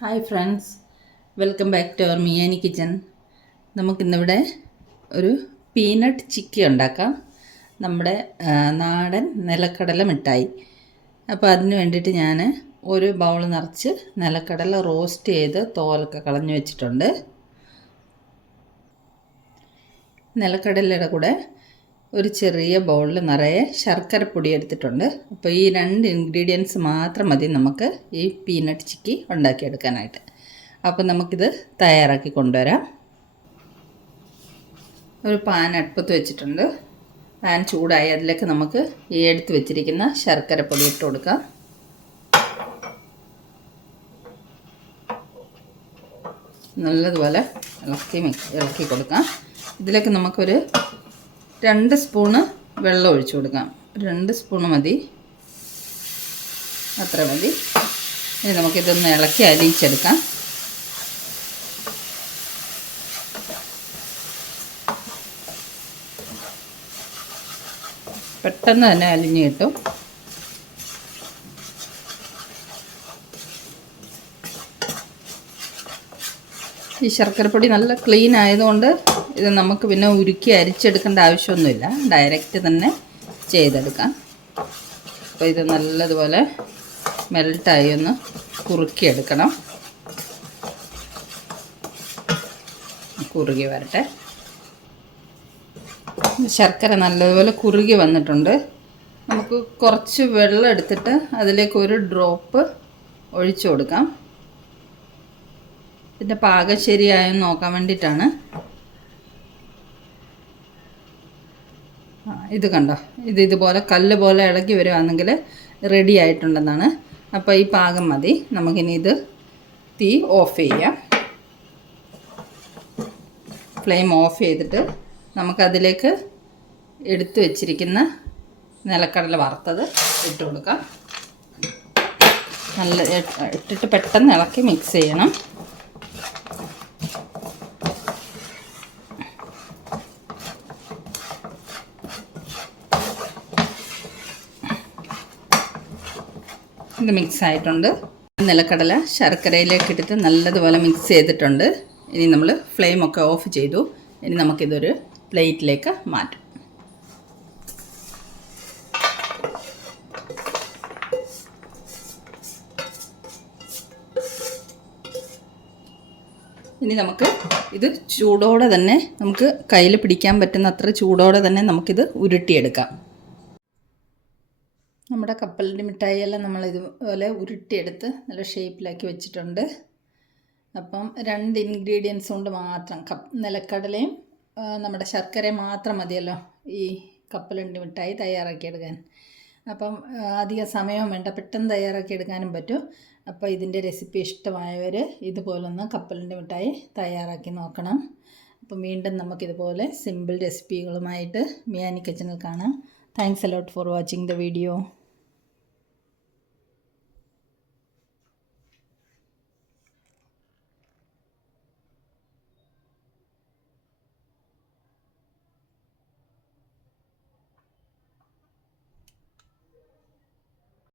Hi friends, welcome back to our Miyani kitchen. നമുക്കിന്നിവിടെ ഒരു peanut ചിക്കി ഉണ്ടാക്കാം. നമ്മുടെ നാടൻ നിലക്കടല മിഠായി. അപ്പോൾ അതിന് വേണ്ടിയിട്ട് ഞാൻ ഒരു ബൗൾ നിറച്ച് നിലക്കടല റോസ്റ്റ് ചെയ്ത് തോലൊക്കെ കളഞ്ഞു വെച്ചിട്ടുണ്ട്. നിലക്കടലയുടെ കൂടെ ഒരു ചെറിയ ബൗളിൽ നിറയെ ശർക്കരപ്പൊടി എടുത്തിട്ടുണ്ട്. അപ്പോൾ ഈ രണ്ട് ഇൻഗ്രീഡിയൻസ് മാത്രം മതി നമുക്ക് ഈ പീനട്ട് ചിക്കി ഉണ്ടാക്കിയെടുക്കാനായിട്ട്. അപ്പോൾ നമുക്കിത് തയ്യാറാക്കി കൊണ്ടുവരാം. ഒരു പാൻ അടുപ്പത്ത് വെച്ചിട്ടുണ്ട്. പാൻ ചൂടായി അതിലേക്ക് നമുക്ക് ഈ എടുത്ത് വെച്ചിരിക്കുന്ന ശർക്കരപ്പൊടി ഇട്ട് കൊടുക്കാം. നല്ലതുപോലെ ഇളക്കി കൊടുക്കാം. ഇതിലേക്ക് നമുക്കൊരു 2 സ്പൂണ് വെള്ളം ഒഴിച്ചു കൊടുക്കാം. 2 സ്പൂണ് മതി, അത്ര മതി. ഇനി നമുക്കിതൊന്ന് ഇളക്കി അലിയിച്ചെടുക്കാം. പെട്ടെന്ന് തന്നെ അലിഞ്ഞ് കിട്ടും. ഈ ശർക്കരപ്പൊടി നല്ല ക്ലീൻ ആയതുകൊണ്ട് ഇത് നമുക്ക് പിന്നെ ഉരുക്കി അരിച്ചെടുക്കേണ്ട ആവശ്യമൊന്നുമില്ല, ഡയറക്റ്റ് തന്നെ ചെയ്തെടുക്കാം. അപ്പോൾ ഇത് നല്ലതുപോലെ മെൽട്ടായി ഒന്ന് കുറുക്കിയെടുക്കണം. കുറുകി വരട്ടെ. ശർക്കര നല്ലതുപോലെ കുറുകി വന്നിട്ടുണ്ട്. നമുക്ക് കുറച്ച് വെള്ളം എടുത്തിട്ട് അതിലേക്ക് ഒരു ഡ്രോപ്പ് ഒഴിച്ചു കൊടുക്കാം. ഇതിൻ്റെ പാകം ശരിയായെന്ന് നോക്കാൻ വേണ്ടിയിട്ടാണ്. ഇത് കണ്ടോ, ഇതുപോലെ കല്ല് പോലെ ഇളകി വരുവാണെങ്കിൽ റെഡി ആയിട്ടുണ്ടെന്നാണ്. അപ്പോൾ ഈ പാകം മതി. നമുക്കിനി ഇത് തീ ഓഫ് ചെയ്യാം. ഫ്ലെയിം ഓഫ് ചെയ്തിട്ട് നമുക്കതിലേക്ക് എടുത്തു വച്ചിരിക്കുന്ന നിലക്കടല വറുത്തത് ഇട്ട് കൊടുക്കാം. നല്ല ഇട്ടിട്ട് പെട്ടെന്ന് ഇളക്കി മിക്സ് ചെയ്യണം. ഇത് മിക്സ് ആയിട്ടുണ്ട്. നിലക്കടല ശർക്കരയിലേക്ക് ഇട്ടിട്ട് നല്ലതുപോലെ മിക്സ് ചെയ്തിട്ടുണ്ട്. ഇനി നമ്മൾ ഫ്ലെയിമൊക്കെ ഓഫ് ചെയ്തു. ഇനി നമുക്കിതൊരു പ്ലേറ്റിലേക്ക് മാറ്റാം. ഇനി നമുക്ക് ഇത് ചൂടോടെ തന്നെ, നമുക്ക് കയ്യിൽ പിടിക്കാൻ പറ്റുന്ന അത്ര ചൂടോടെ തന്നെ നമുക്കിത് ഉരുട്ടിയെടുക്കാം. നമ്മുടെ കപ്പലണ്ടി മിഠായിയെല്ലാം നമ്മൾ ഇതുപോലെ ഉരുട്ടിയെടുത്ത് നല്ല ഷേപ്പിലാക്കി വെച്ചിട്ടുണ്ട്. അപ്പം 2 ഇൻഗ്രീഡിയൻസ് കൊണ്ട് മാത്രം, നിലക്കടലയും നമ്മുടെ ശർക്കരയും മാത്രം മതിയല്ലോ ഈ കപ്പലണ്ടി മിഠായി തയ്യാറാക്കിയെടുക്കാൻ. അപ്പം അധികം സമയവും വേണ്ട, പെട്ടെന്ന് തയ്യാറാക്കിയെടുക്കാനും പറ്റും. അപ്പോൾ ഇതിൻ്റെ റെസിപ്പി ഇഷ്ടമായവർ ഇതുപോലൊന്ന് കപ്പലണ്ടി മിഠായി തയ്യാറാക്കി നോക്കണം. അപ്പം വീണ്ടും നമുക്കിതുപോലെ സിമ്പിൾ റെസിപ്പികളുമായിട്ട് മിയാനി കിച്ചണിൽ കാണാം. Thanks a lot for watching the video.